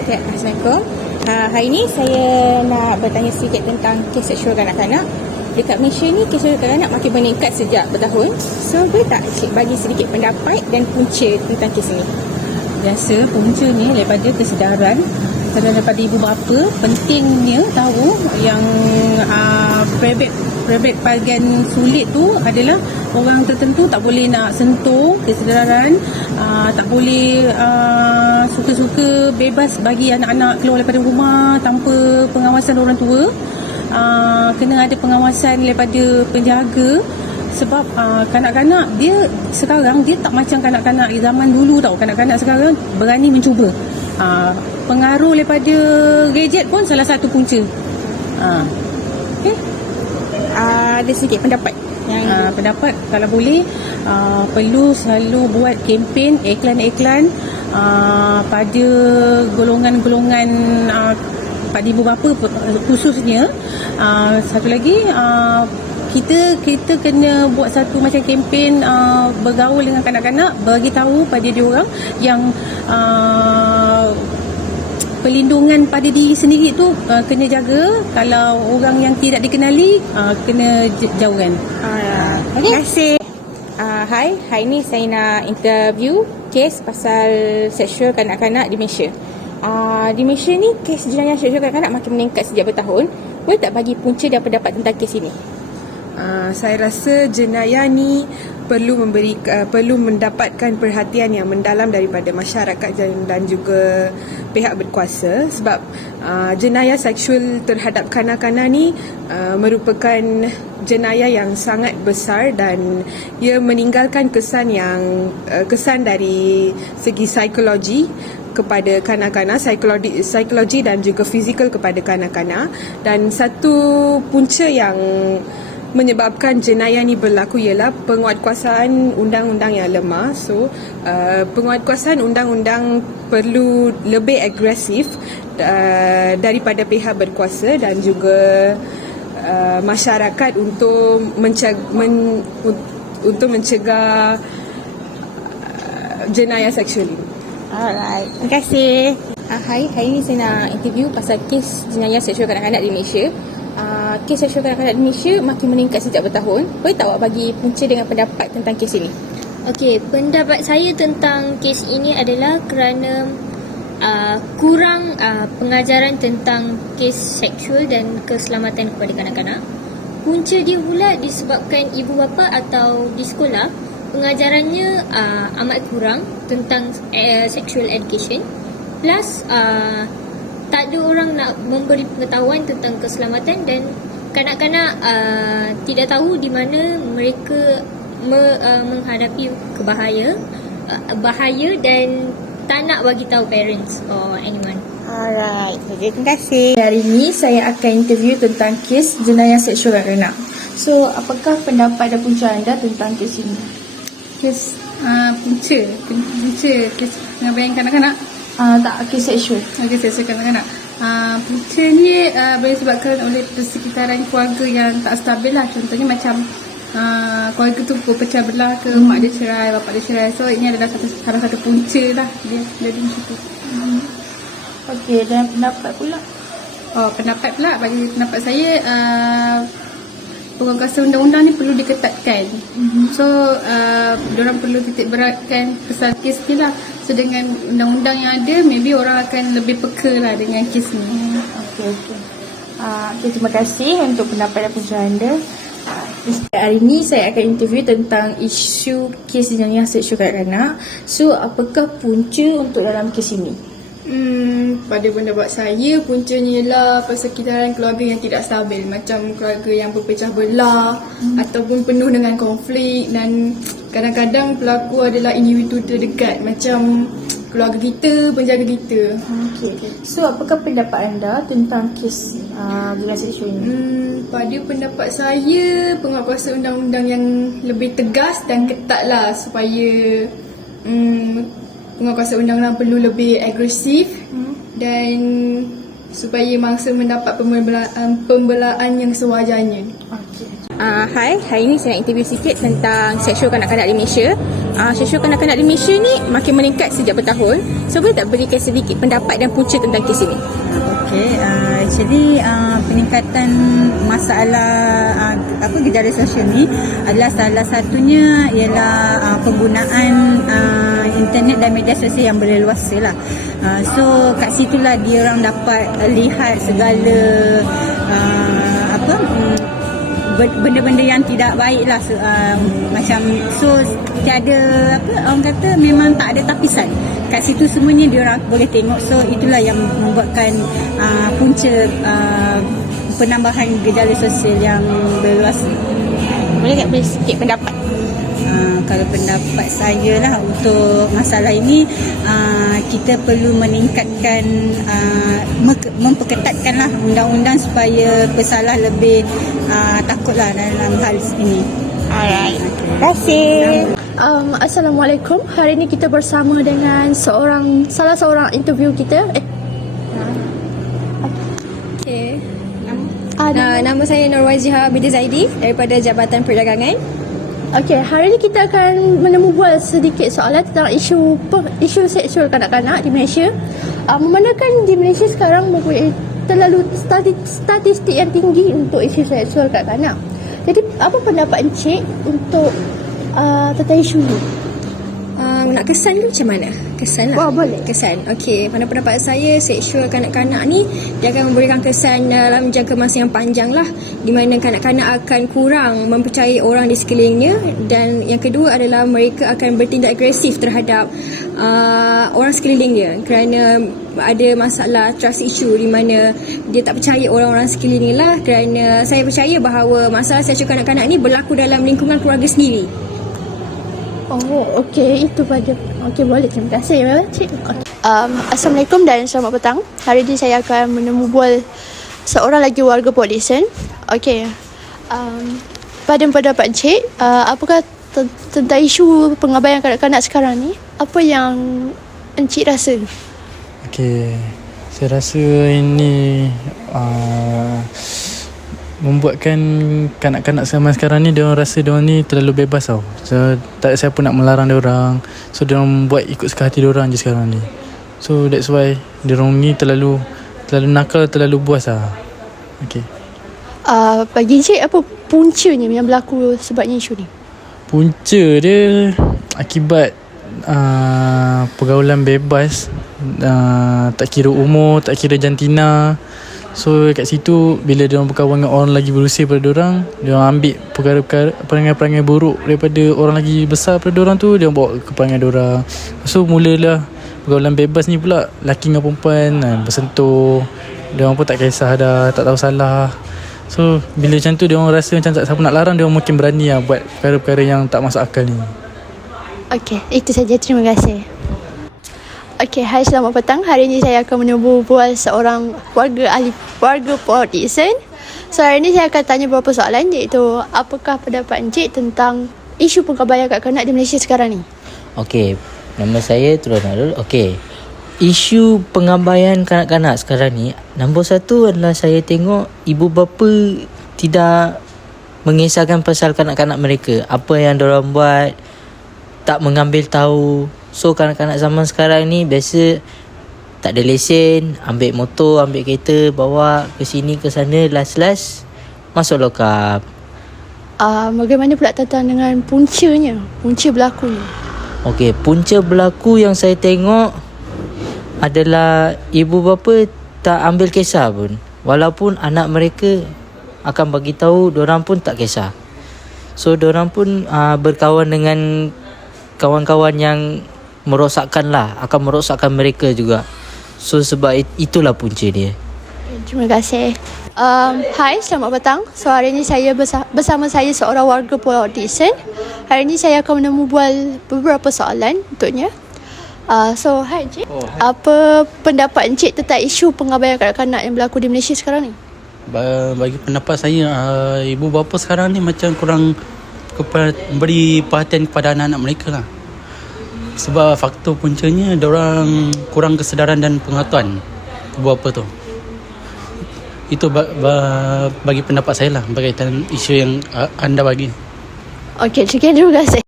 Okay, Assalamualaikum. Hari ini saya nak bertanya sedikit tentang kes seksual kanak-kanak. Dekat Malaysia ni kes seksual kanak-kanak makin meningkat sejak bertahun. So, boleh tak Cik bagi sedikit pendapat dan punca tentang kes ini? Biasa punca ni daripada kesedaran daripada ibu bapa. Pentingnya tahu yang private bahagian sulit tu adalah orang tertentu tak boleh nak sentuh kesedaran, tak boleh suka-suka bebas bagi anak-anak keluar daripada rumah tanpa pengawasan orang tua. Kena ada pengawasan daripada penjaga. Sebab kanak-kanak dia sekarang dia tak macam kanak-kanak zaman dulu tau. Kanak-kanak sekarang berani mencuba. Pengaruh daripada gadget pun salah satu punca. Okay. Ada sedikit pendapat yang pendapat kalau boleh perlu selalu buat kempen iklan-iklan pada golongan-golongan pada ibu bapa khususnya. Satu lagi kita kena buat satu macam kempen bergaul dengan kanak-kanak, bagi tahu pada dia orang yang perlindungan pada diri sendiri tu kena jaga. Kalau orang yang tidak dikenali kena jauhkan. Terima kasih. Hai, hari ni saya nak interview kes pasal seksual kanak-kanak di Malaysia. Di Malaysia ni kes jenayah seksual kanak-kanak makin meningkat sejak bertahun. Boleh tak bagi punca dan pendapat tentang kes ini? Saya rasa jenayah ni perlu mendapatkan perhatian yang mendalam daripada masyarakat dan juga pihak berkuasa, sebab jenayah seksual terhadap kanak-kanak ni merupakan jenayah yang sangat besar dan ia meninggalkan kesan dari segi psikologi kepada kanak-kanak, psikologi dan juga fizikal kepada kanak-kanak. Dan satu punca yang menyebabkan jenayah ni berlaku ialah penguatkuasaan undang-undang yang lemah. So, penguatkuasaan undang-undang perlu lebih agresif daripada pihak berkuasa dan juga masyarakat untuk mencegah jenayah seksual ini. Alright, terima kasih. Hari ni saya nak interview pasal kes jenayah seksual kanak-kanak di Malaysia. Kes seksual kanak-kanak di Malaysia makin meningkat sejak bertahun. Boleh tak awak bagi punca dengan pendapat tentang kes ini? Okey, pendapat saya tentang kes ini adalah kerana kurang pengajaran tentang kes seksual dan keselamatan kepada kanak-kanak. Punca dia pula disebabkan ibu bapa atau di sekolah pengajarannya amat kurang tentang sexual education. Plus tak ada orang nak memberi pengetahuan tentang keselamatan dan kanak-kanak tidak tahu di mana mereka menghadapi bahaya dan tak nak bagi tahu parents or anyone. Alright, terima kasih. Hari ini saya akan interview tentang kes jenayah seksual kanak-kanak. So, apakah pendapat dan punca anda tentang kes ini? Kes punca kes pengabayan kanak-kanak. Tak, kes seksual. Kes seksual kanak-kanak. Punca ni boleh disebabkan oleh persekitaran keluarga yang tak stabil lah. Contohnya macam keluarga tu pecah belah ke, mak dia cerai, bapak dia cerai. So ini adalah salah satu punca lah dia jadi macam tu. Okey, dan pendapat pula? Pendapat pula, bagi pendapat saya penguatkuasaan undang-undang ni perlu diketatkan. So diorang perlu titik beratkan pasal kes ni lah. So dengan undang-undang yang ada, maybe orang akan lebih peka lah dengan kes ni. Okey. Terima kasih untuk pendapat dan punca anda. Hari ini saya akan interview tentang isu kes jenayah seksual kanak-kanak. So, apakah punca untuk dalam kes ini? Pada pendapat saya, puncanya ialah persekitaran keluarga yang tidak stabil. Macam keluarga yang berpecah belah ataupun penuh dengan konflik, dan kadang-kadang pelaku adalah individu terdekat macam keluarga kita, penjaga kita. Okay. So, apakah pendapat anda tentang kes jenayah seksual ini? Pada pendapat saya, penguatkuasaan undang-undang yang lebih tegas dan ketat lah, supaya penguatkuasaan undang-undang perlu lebih agresif dan supaya mangsa mendapat pembelaan yang sewajarnya. Okay. Hai, hari ni saya nak interview sikit tentang seksual kanak-kanak di Malaysia. Seksual kanak-kanak di Malaysia ni makin meningkat sejak bertahun. So, boleh tak berikan sedikit pendapat dan punca tentang kes ini? Actually peningkatan masalah gejala sosial ni adalah salah satunya ialah penggunaan internet dan media sosial yang berleluasa lah. So kat situlah dia orang dapat lihat segala benda-benda yang tidak baik lah, macam so tiada orang kata memang tak ada tapisan kat situ, semuanya dia orang boleh tengok. So itulah yang membuatkan punca penambahan gejala sosial yang berluas. Boleh tak beri sikit pendapat? Kalau pendapat saya lah untuk masalah ini, kita perlu meningkatkan, memperketatkan lah undang-undang supaya pesalah lebih takutlah dalam hal ini. Alright. Terima kasih. Assalamualaikum. Hari ini kita bersama dengan salah seorang interview kita. Okay. Nama saya Nurwajiha Binti Zaidi daripada Jabatan Perdagangan. Okey, hari ini kita akan menemubual sedikit soalan tentang isu seksual kanak-kanak di Malaysia. Memandangkan di Malaysia sekarang mempunyai terlalu statistik yang tinggi untuk isu seksual kanak-kanak. Jadi, apa pendapat Encik untuk tentang isu ini? Nak kesan ke macam mana? Kesan lah. Boleh. Kesan. Okey, pada pendapat saya, seksual kanak-kanak ni dia akan memberikan kesan dalam jangka masa yang panjang lah, di mana kanak-kanak akan kurang mempercayai orang di sekelilingnya, dan yang kedua adalah mereka akan bertindak agresif terhadap orang sekelilingnya kerana ada masalah trust issue di mana dia tak percaya orang-orang sekeliling lah, kerana saya percaya bahawa masalah seksual kanak-kanak ni berlaku dalam lingkungan keluarga sendiri. Oh, okey, itu pada. Okey, boleh. Terima kasih, Cik. Assalamualaikum dan selamat petang. Hari ini saya akan menemubual seorang lagi warga Port Dickson. Okey. Pada pendapat Cik, apakah tentang isu pengabaian kanak-kanak sekarang ni? Apa yang Encik rasa? Okey, saya rasa ini membuatkan kanak-kanak zaman sekarang ni, diorang rasa diorang ni terlalu bebas tau. So tak ada siapa nak melarang diorang. So diorang buat ikut suka hati diorang je sekarang ni. So that's why diorang ni terlalu nakal, terlalu buas lah. Okay. Bagi Encik, apa puncanya yang berlaku sebabnya isu ni? Punca dia akibat pergaulan bebas, tak kira umur, tak kira jantina. So kat situ bila diorang berkawan dengan orang lagi berusia pada diorang ambil perangai-perangai buruk daripada orang lagi besar pada diorang tu, diorang bawa ke perangai diorang. So mulalah pergaulan bebas ni pula, lelaki dengan perempuan bersentuh, diorang pun tak kisah dah, tak tahu salah. So bila macam tu diorang rasa macam tak siapa nak larang, diorang makin berani lah buat perkara-perkara yang tak masuk akal ni. Okey, itu saja. Terima kasih. Okey, hai, selamat petang. Hari ini saya akan menemubual seorang warga Port Dickson. So hari ini saya akan tanya beberapa soalan, iaitu apakah pendapat Encik tentang isu pengabaian kanak-kanak di Malaysia sekarang ni? Okey, nama saya Turun Narul. Okey, isu pengabaian kanak-kanak sekarang ni, nombor satu adalah saya tengok ibu bapa tidak mengisahkan pasal kanak-kanak mereka. Apa yang diorang buat, tak mengambil tahu. So kanak-kanak zaman sekarang ni biasa tak ada lesen, ambil motor, ambil kereta, bawa ke sini ke sana, last masuk lokap. Bagaimana pula tentang dengan punca berlakunya? Okey, punca berlaku yang saya tengok adalah ibu bapa tak ambil kisah pun. Walaupun anak mereka akan bagi tahu, diorang pun tak kisah. So diorang pun berkawan dengan kawan-kawan yang akan merosakkan mereka juga. So sebab itulah punca dia. Terima kasih. Hai, selamat petang. So hari ini saya bersama saya seorang warga Port Dickson. Hari ini saya akan menemubual beberapa soalan untuknya. So hai Encik, apa pendapat Encik tentang isu pengabaian kanak-kanak yang berlaku di Malaysia sekarang ni? Bagi pendapat saya, ibu bapa sekarang ni macam kurang beri perhatian kepada anak-anak mereka lah. Sebab faktor puncanya diorang kurang kesedaran dan pengetahuan ibu bapa tu. Itu bagi pendapat saya lah berkaitan isu yang anda bagi. Okey, sekian, terima kasih.